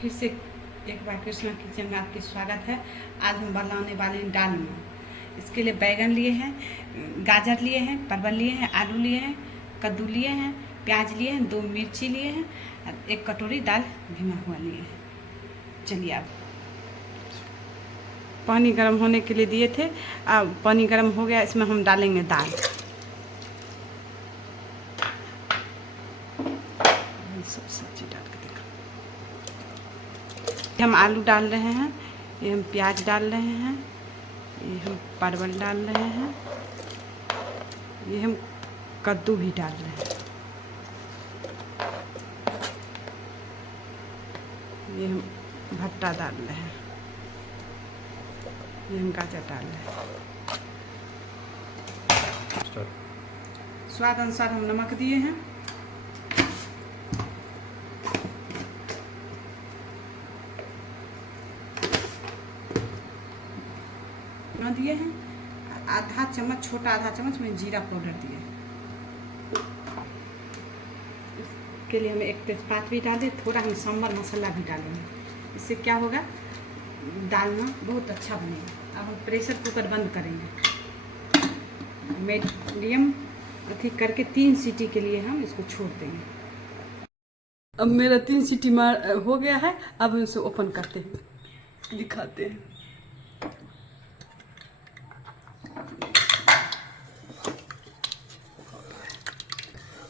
फिर से एक बार कृष्णा किचन में आपकी स्वागत है। आज हम बनाने वाले हैं डालना। इसके लिए बैगन लिए हैं, गाजर लिए हैं, परवल लिए हैं, आलू लिए हैं, कद्दू लिए हैं, प्याज लिए हैं, 2 मिर्ची लिए हैं और 1 कटोरी दाल भीगा हुआ लिए हैं। चलिए आप पानी गर्म होने के लिए दिए थे। अब पानी गर्म हो गया, इसमें हम डालेंगे दाल। सब सब्जी डाल के देखो। हम आलू डाल रहे हैं, ये हम प्याज डाल रहे हैं, ये हम परवल डाल रहे हैं, ये हम कद्दू भी डाल रहे हैं, ये हम भट्टा डाल रहे हैं, ये हम गाजर डाल रहे हैं। स्वाद अनुसार हम नमक दिए हैं। दिए हैं आधा चम्मच, छोटा आधा चम्मच में जीरा पाउडर दिए। इसके लिए हम 1 तेजपात भी डालें, थोड़ा हम सांभर मसाला भी डालेंगे। इससे क्या होगा, डालना बहुत अच्छा बनेगा। अब हम प्रेशर कुकर बंद करेंगे, मीडियम अथी करके 3 सीटी के लिए हम इसको छोड़ देंगे। अब मेरा 3 सीटी मार हो गया है। अब हम इसे ओपन करते हैं, दिखाते हैं।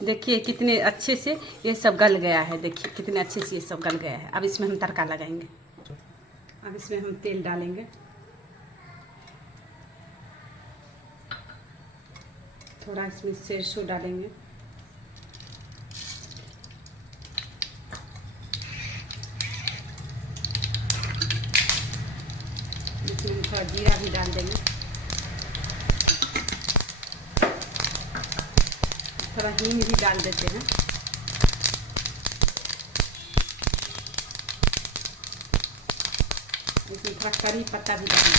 देखिए कितने अच्छे से ये सब गल गया है। देखिए कितने अच्छे से ये सब गल गया है। अब इसमें हम तड़का लगाएंगे। अब इसमें हम तेल डालेंगे, थोड़ा इसमें सरसों डालेंगे, इसमें हम थोड़ा जीरा भी डाल देंगे, थोड़ा हींग भी डाल देते हैं। इसमें थोड़ा करी पत्ता भी डालेंगे,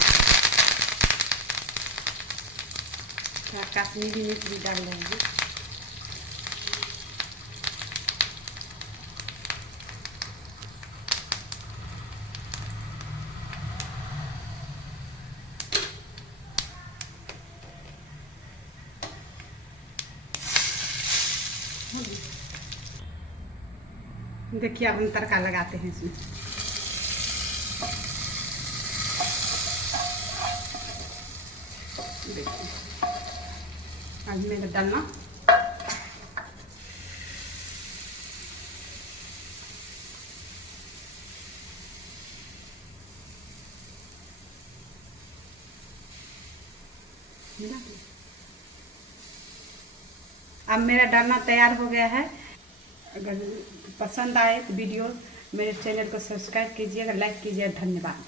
थोड़ा कश्मीरी मिर्च भी डाल देंगे। देखिए अब हम तड़का लगाते हैं इसमें। देखिए आज मेरा डालना अब मेरा डालना तैयार हो गया है। अगर पसंद आए तो वीडियो मेरे चैनल को सब्सक्राइब कीजिएगा, लाइक कीजिएगा। धन्यवाद।